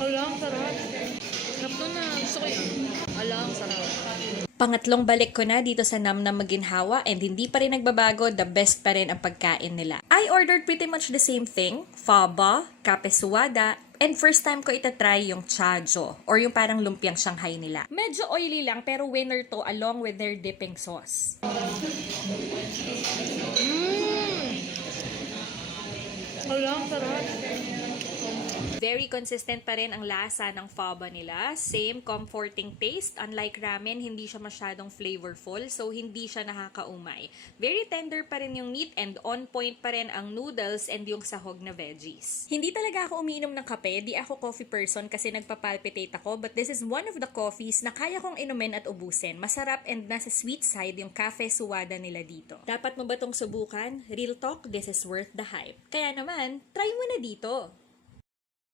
Alang, sarap. Sarap to na. Gusto ko yun. Alang, sarap. Pangatlong balik ko na dito sa Namnam Maginhawa and hindi pa rin nagbabago, the best pa rin ang pagkain nila. I ordered pretty much the same thing, faba, kape suwada, and first time ko itatry yung chajo or yung parang lumpiang Shanghai nila. Medyo oily lang pero winner to along with their dipping sauce. Alang, sarap. Very consistent pa rin ang lasa ng faba nila. Same comforting taste. Unlike ramen, hindi siya masyadong flavorful, so hindi siya nakakaumay. Very tender pa rin yung meat and on point pa rin ang noodles and yung sahog na veggies. Hindi talaga ako umiinom ng kape, di ako coffee person kasi nagpapalpitate ako, but this is one of the coffees na kaya kong inumin at ubusin. Masarap and nasa sweet side yung cafe suwada nila dito. Dapat mo ba tong subukan? Real talk, this is worth the hype. Kaya naman, try mo na dito!